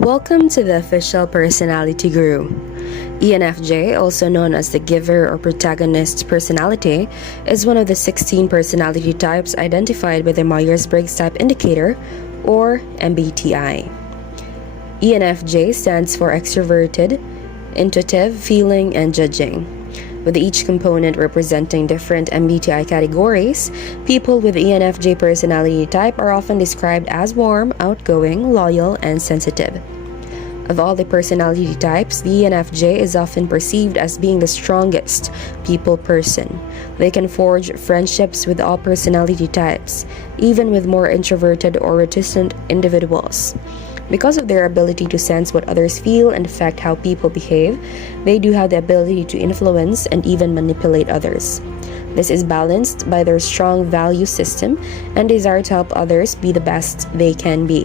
Welcome to the Official Personality Guru. ENFJ, also known as the giver or protagonist personality, is one of the 16 personality types identified by the Myers-Briggs Type Indicator, or MBTI. ENFJ stands for extroverted, intuitive, feeling, and judging. With each component representing different MBTI categories, people with ENFJ personality type are often described as warm, outgoing, loyal, and sensitive. Of all the personality types, the ENFJ is often perceived as being the strongest people person. They can forge friendships with all personality types, even with more introverted or reticent individuals. Because of their ability to sense what others feel and affect how people behave, they do have the ability to influence and even manipulate others. This is balanced by their strong value system and desire to help others be the best they can be.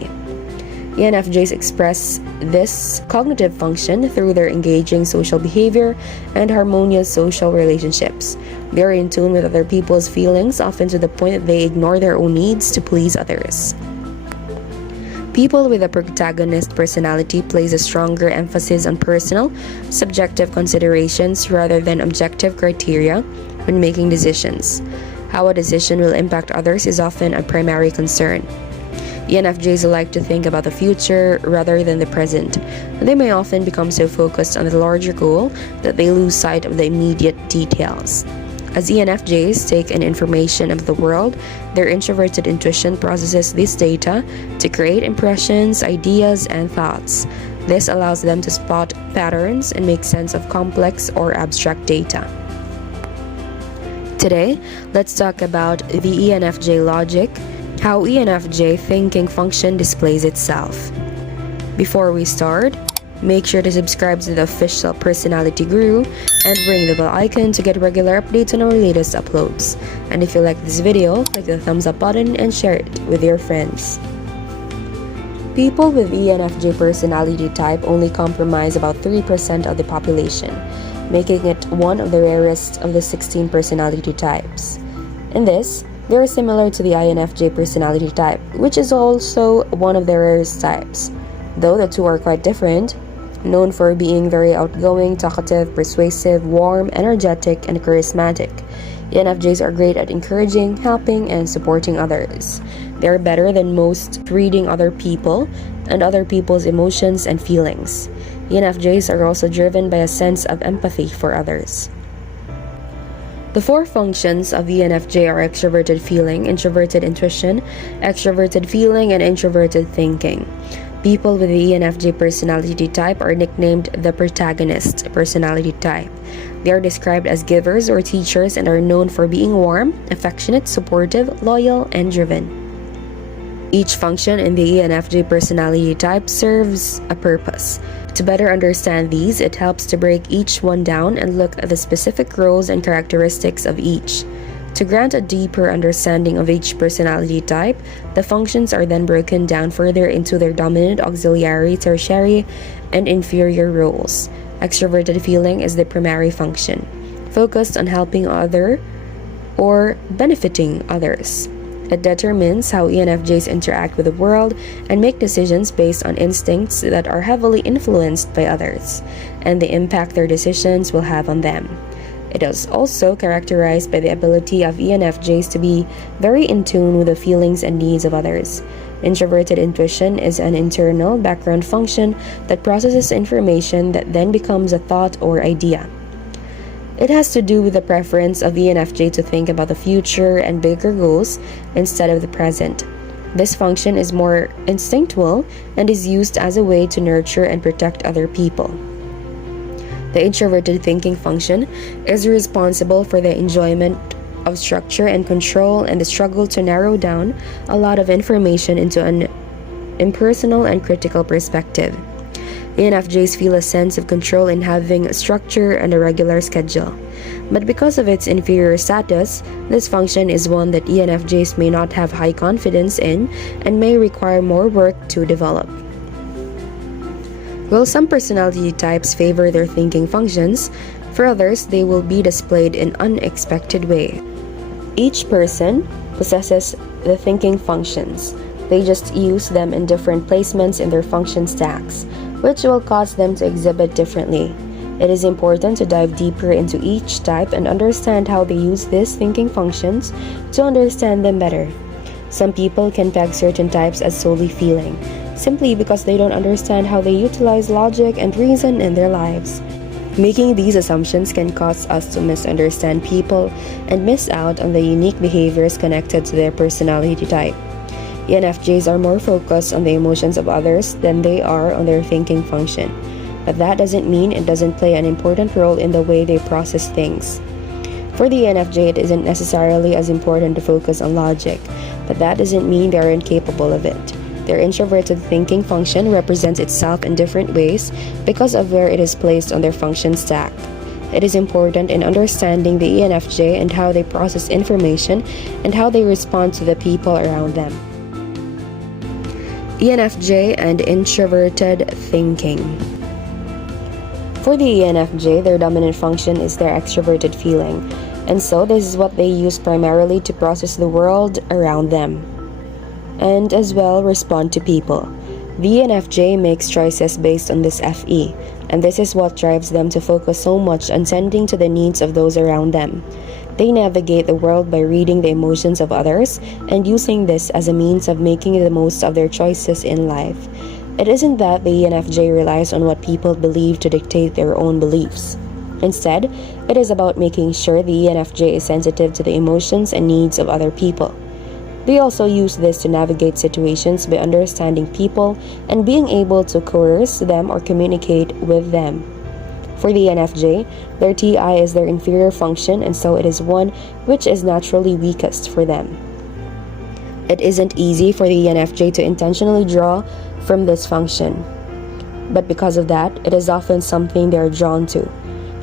ENFJs express this cognitive function through their engaging social behavior and harmonious social relationships. They are in tune with other people's feelings, often to the point that they ignore their own needs to please others. People with a protagonist personality place a stronger emphasis on personal, subjective considerations rather than objective criteria when making decisions. How a decision will impact others is often a primary concern. ENFJs like to think about the future rather than the present. They may often become so focused on the larger goal that they lose sight of the immediate details. As ENFJs take in information of the world, their introverted intuition processes this data to create impressions, ideas, and thoughts. This allows them to spot patterns and make sense of complex or abstract data. Today, let's talk about the ENFJ Logic, how ENFJ thinking function displays itself. Before we start, make sure to subscribe to the Official Personality Guru and ring the bell icon to get regular updates on our latest uploads. And if you like this video, click the thumbs up button and share it with your friends. People with ENFJ personality type only comprise about 3% of the population, making it one of the rarest of the 16 personality types. In this, they are similar to the INFJ personality type, which is also one of the rarest types. Though the two are quite different, known for being very outgoing, talkative, persuasive, warm, energetic, and charismatic. ENFJs are great at encouraging, helping, and supporting others. They are better than most reading other people and other people's emotions and feelings. ENFJs are also driven by a sense of empathy for others. The four functions of ENFJ are extroverted feeling, introverted intuition, extroverted feeling, and introverted thinking. People with the ENFJ personality type are nicknamed the protagonist personality type. They are described as givers or teachers and are known for being warm, affectionate, supportive, loyal, and driven. Each function in the ENFJ personality type serves a purpose. To better understand these, it helps to break each one down and look at the specific roles and characteristics of each. To grant a deeper understanding of each personality type, the functions are then broken down further into their dominant, auxiliary, tertiary, and inferior roles. Extroverted feeling is the primary function, focused on helping other or benefiting others. It determines how ENFJs interact with the world and make decisions based on instincts that are heavily influenced by others, and the impact their decisions will have on them. It is also characterized by the ability of ENFJs to be very in tune with the feelings and needs of others. Introverted intuition is an internal background function that processes information that then becomes a thought or idea. It has to do with the preference of ENFJ to think about the future and bigger goals instead of the present. This function is more instinctual and is used as a way to nurture and protect other people. The introverted thinking function is responsible for the enjoyment of structure and control and the struggle to narrow down a lot of information into an impersonal and critical perspective. ENFJs feel a sense of control in having a structure and a regular schedule. But because of its inferior status, this function is one that ENFJs may not have high confidence in and may require more work to develop. While some personality types favor their thinking functions, for others they will be displayed in unexpected way. Each person possesses the thinking functions, They just use them in different placements in their function stacks, which will cause them to exhibit differently. It is important to dive deeper into each type and understand how they use these thinking functions to understand them better. Some people can peg certain types as solely feeling, simply because they don't understand how they utilize logic and reason in their lives. Making these assumptions can cause us to misunderstand people and miss out on the unique behaviors connected to their personality type. ENFJs are more focused on the emotions of others than they are on their thinking function, but that doesn't mean it doesn't play an important role in the way they process things. For the ENFJ, it isn't necessarily as important to focus on logic, but that doesn't mean they are incapable of it. Their introverted thinking function represents itself in different ways because of where it is placed on their function stack. It is important in understanding the ENFJ and how they process information and how they respond to the people around them. ENFJ and introverted thinking. For the ENFJ, their dominant function is their extroverted feeling, and so this is what they use primarily to process the world around them, and as well respond to people. The ENFJ makes choices based on this FE, and this is what drives them to focus so much on tending to the needs of those around them. They navigate the world by reading the emotions of others and using this as a means of making the most of their choices in life. It isn't that the ENFJ relies on what people believe to dictate their own beliefs. Instead, it is about making sure the ENFJ is sensitive to the emotions and needs of other people. They also use this to navigate situations by understanding people and being able to coerce them or communicate with them. For the ENFJ, their TI is their inferior function, and so it is one which is naturally weakest for them. It isn't easy for the ENFJ to intentionally draw from this function, but because of that, it is often something they are drawn to.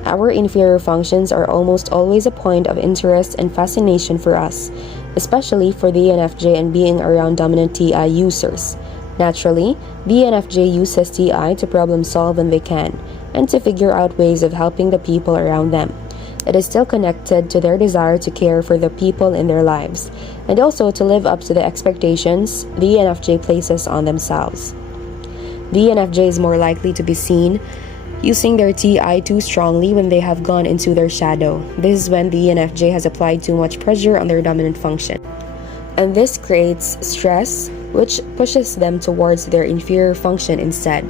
Our inferior functions are almost always a point of interest and fascination for us, especially for the ENFJ and being around dominant TI users. Naturally, the ENFJ uses TI to problem solve when they can, and to figure out ways of helping the people around them. It is still connected to their desire to care for the people in their lives, and also to live up to the expectations the ENFJ places on themselves. The ENFJ is more likely to be seen using their TI too strongly when they have gone into their shadow. This is when the ENFJ has applied too much pressure on their dominant function. And this creates stress, which pushes them towards their inferior function instead.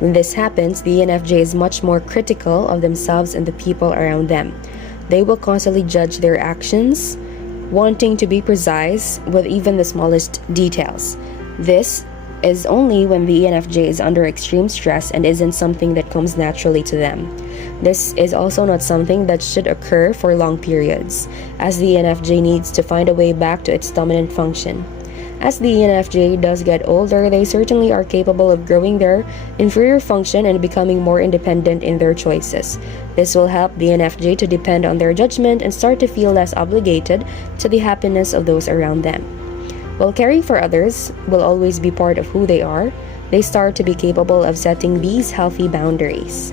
When this happens, the ENFJ is much more critical of themselves and the people around them. They will constantly judge their actions, wanting to be precise with even the smallest details. This is only when the ENFJ is under extreme stress and isn't something that comes naturally to them. This is also not something that should occur for long periods, as the ENFJ needs to find a way back to its dominant function. As the ENFJ does get older, they certainly are capable of growing their inferior function and becoming more independent in their choices. This will help the ENFJ to depend on their judgment and start to feel less obligated to the happiness of those around them. While caring for others will always be part of who they are, they start to be capable of setting these healthy boundaries.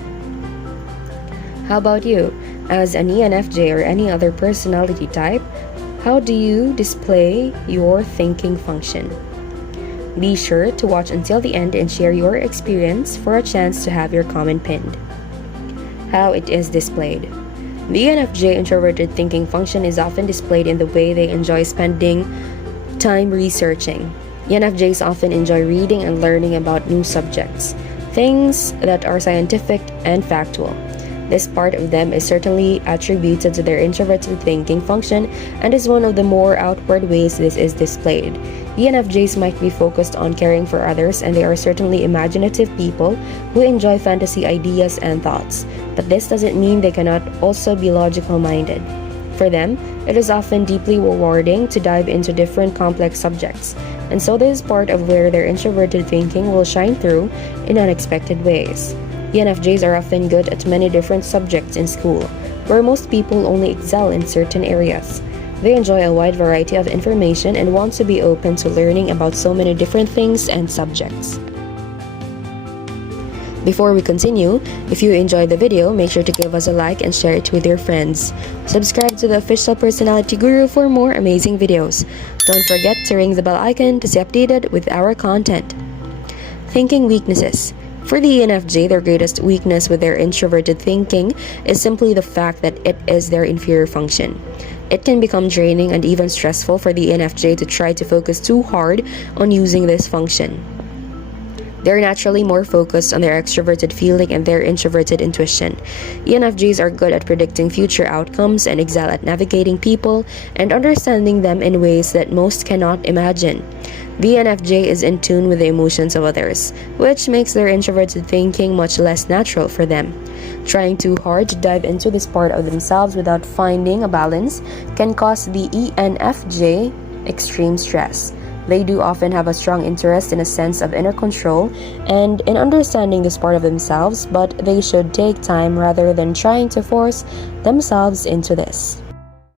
How about you? As an ENFJ or any other personality type, how do you display your thinking function? Be sure to watch until the end and share your experience for a chance to have your comment pinned. How it is displayed. The ENFJ introverted thinking function is often displayed in the way they enjoy spending time researching. ENFJs often enjoy reading and learning about new subjects, things that are scientific and factual. This part of them is certainly attributed to their introverted thinking function and is one of the more outward ways this is displayed. ENFJs might be focused on caring for others, and they are certainly imaginative people who enjoy fantasy ideas and thoughts, but this doesn't mean they cannot also be logical-minded. For them, it is often deeply rewarding to dive into different complex subjects, and so this is part of where their introverted thinking will shine through in unexpected ways. ENFJs are often good at many different subjects in school, where most people only excel in certain areas. They enjoy a wide variety of information and want to be open to learning about so many different things and subjects. Before we continue, if you enjoyed the video, make sure to give us a like and share it with your friends. Subscribe to the Official Personality Guru for more amazing videos. Don't forget to ring the bell icon to stay updated with our content. Thinking weaknesses. For the ENFJ, their greatest weakness with their introverted thinking is simply the fact that it is their inferior function. It can become draining and even stressful for the ENFJ to try to focus too hard on using this function. They're naturally more focused on their extroverted feeling and their introverted intuition. ENFJs are good at predicting future outcomes and excel at navigating people and understanding them in ways that most cannot imagine. The ENFJ is in tune with the emotions of others, which makes their introverted thinking much less natural for them. Trying too hard to dive into this part of themselves without finding a balance can cause the ENFJ extreme stress. They do often have a strong interest in a sense of inner control and in understanding this part of themselves, but they should take time rather than trying to force themselves into this.